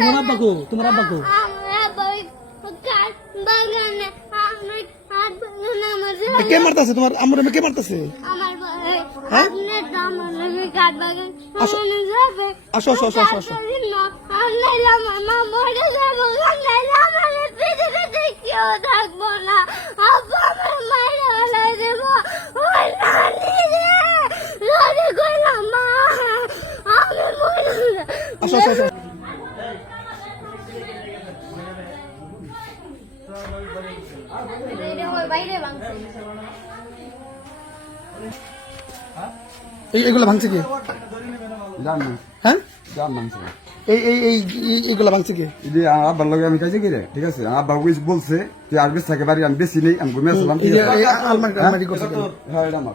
তোমার আব্বা কো? তোমার আব্বা কো? কে মারতেছে তোমার? আমরা কে মারতেছে? আসো আসো আসো আসো আসো। আসো আসো আসো। এইগুলো ভাঙছে কি? হ্যাঁ এইগুলা ভাঙছে কি? আব্বার লগে আমি কাজে গেলে ঠিক আছে, আব্বা বলছে তুই আর বেশ থাকে বাড়ি, আমি বেশি নেই, আমি ঘুমিয়ে আসলাম। হ্যাঁ এটা আমার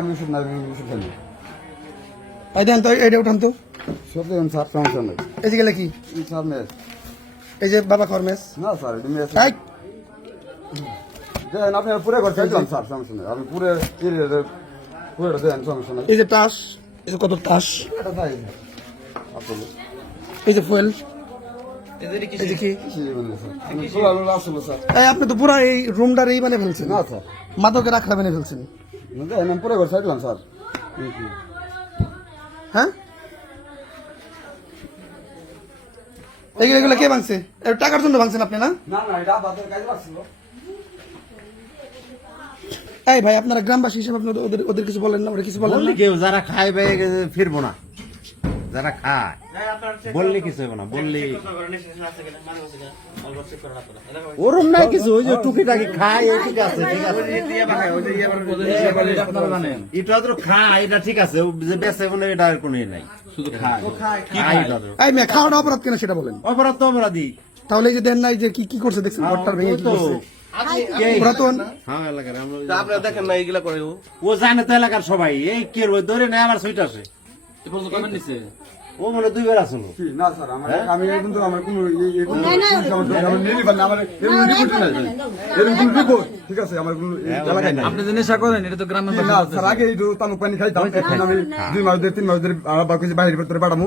আমি ওষুধ না ওষুধ খাই। দেন তো এটা উঠান তো। সত্যি স্যার সমস্যা নেই। এই যে গেলে কি স্যার মেস? এই যে বাবা খরমেশ না স্যার এটা মেস। দেন আপনি পুরো ঘর চাইছিলাম স্যার, সমস্যা নেই। আপনি পুরো পুরো দেন, সমস্যা নেই। এই যে তাস, এই যে কত তাস, এটা চাই আপনার এই যে ফুয়েল, এই যে কি আপনি তো পুরো এই রুমটার এই মানে ফেলছেন। না স্যার মাদকের রাখা মানে ফেলছেন। আমি পুরো ঘর চাইছিলাম স্যার। হ্যাঁ এগুলো কে ভাঙছে? টাকার জন্য ভাঙছেন আপনি? না না না এটা বাদের কাজে লাগছিল। এই ভাই আপনারা গ্রামবাসী হিসেবে আপনি ওদের কিছু বলেন না? ওরা কিছু বলেন না? কেউ যারা খায় ভাই ফিরবো না, যারা খায় বললে কিছু হবে না। বললে ওরম নাই কিছু, ওই যে টুকিটাকি খায় ঠিক আছে, ঠিক আছে এটা তো খায়, এটা ঠিক আছে। যে বেঁচে মনে এটা আর কোনো নাই, শুধু খায়। এই মেয়ে খাওয়াটা অপরাধ কেন সেটা বলেন। অপরাধ তো অপরাধী। তাহলে এই যে দেন নাই যে কি করছে দেখছেন, ঘরটার ভেঙে কি করছে। আপনারা দেখেন না এইগুলা করে, ও জানে তো এলাকার সবাই। এই কে ধরে নেয় আমার সুইট আছে, ও মনে 2 বার আসলো। না স্যার আমি কিন্তু আমার কোনো ঠিক আছে, আমার কোনো এলাকায় নাই। আপনি যে নেশা করেন এটা তো গ্রামের না স্যার, আগে এই তালুক পানি খাইতাম, এখন আমি 2 মাস ধরে 3 মাস ধরে আমার বাকি বাইরের ভিতরে পাঠামু।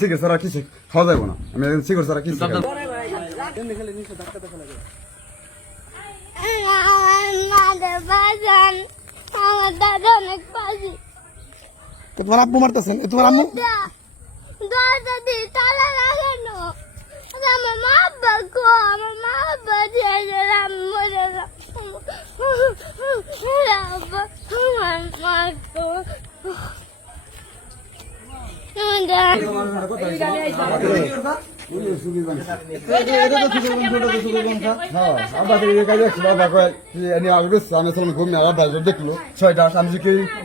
ঠিক আছে স্যার, কিছু খাওয়া যাবো না। আমি শিখর স্যার কিছু তোমার আব্বু মারতেছেন? তোমার আম্মু দরজা দিয়ে তালা লাগানো। আমার মা আব্বা কো, আমার মা আব্বা দিয়ে মরে আমার মা তো দেখলো 6টা আমি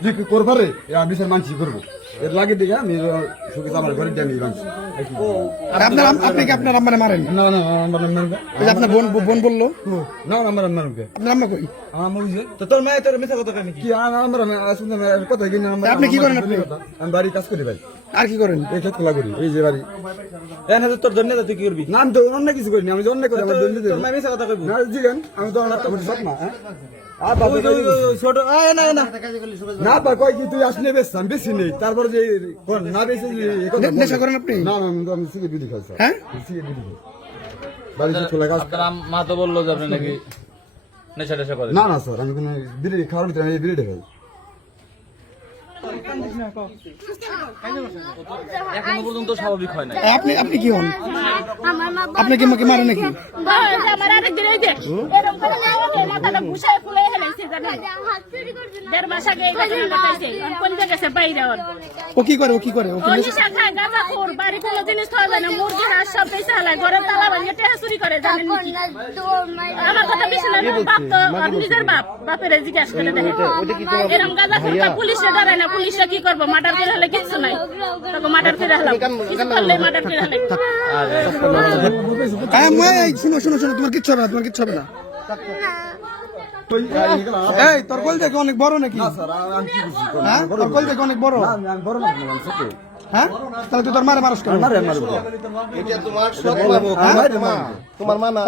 যে করবো রে আমি মানছি করবো এর লাগে দিকে আমি সুখী আমার ঘরে দিয়ে মানছি। আপনি কি আপনার আম্মারে মারেন? না না আমার আপনার বোন বললো না আমার মানবে। আপনার আম্মা কই? আমার তো তোর মায়ের তোর মিথ্যা কথা কেন? কি আমার কথা কি না? আপনি কি করেন? আপনি আমি বাড়ি কাজ করি ভাই। আর কি করেন? এই ক্ষেত খোলা করি, এই যে বাড়ি। তোর ধন্যবাদ, তুই কি করবি? না আমি তো অন্য কিছু করিনি, আমি অন্য করি। আমার দন্ডি তোর মায়ের মিথ্যা কথা কইবি না জিগান, আমি তো অনেকটা বড় সব না। আর বাবা ছোট না না না বা কয় কি তুই আসলে বেশ আমি বেশি নেই, তারপরে যে না বেশি নেশা করেন আপনি? না আমি সিগারেট বিড়ি খাই স্যার। হ্যাঁ সিগারেট বিড়ি খাই বাড়িতে খোলা কাজ। মা তো বললো যে আপনি নাকি নেশা টেশা করেন। না না স্যার আমি কোনো বিড়ি খাওয়ার ভিতরে আমি বিড়ি খাই। এখনো পর্যন্ত স্বাভাবিক হয় না। আপনি কি হন? আমার মা আপনি কি মাকে মারেন নাকি? আমার আরেক দিন এই যে এরকম করে মাথাটা ঘুষায় ফুলে হেলেছে জানেন। হাত চুরি করছিল 1.5 মাস আগে এই ঘটনা ঘটাইছে। কোন জায়গায় বাইরে ওর ও কি করে? ও কি করে? ও ও নিশা খায়, গাঁজা খোর, বাড়ি কোনো জিনিস খাওয়া যায় না, মুরগি হাঁস সব বেচে হালায়, ঘরের তালা ভাঙিয়ে টাকা চুরি করে জানেন নাকি? আমার কথা বেশি না, বাপ তো নিজের বাপের জিজ্ঞাসা করে দেখে এরকম গাঁজা খোরটা পুলিশে ধরায় না। পুলিশরা কি করবো? মার্ডার করে হলে কিচ্ছু নাই, তখন মার্ডার করে হলাম, কিছু করলে মার্ডার করে হলে। শুনো শুনো শুনো, তোমার কিচ্ছু হবে না, তোমার কিচ্ছু হবে না। এই তোর কল দেখে অনেক বড় নাকি? হ্যাঁ তোর কল দেখে অনেক বড়। আমি বড় না ছোট। হ্যাঁ তাহলে তুই তোর মারে মানুষ কেন? মারে মারবো এটা তোমার মা না?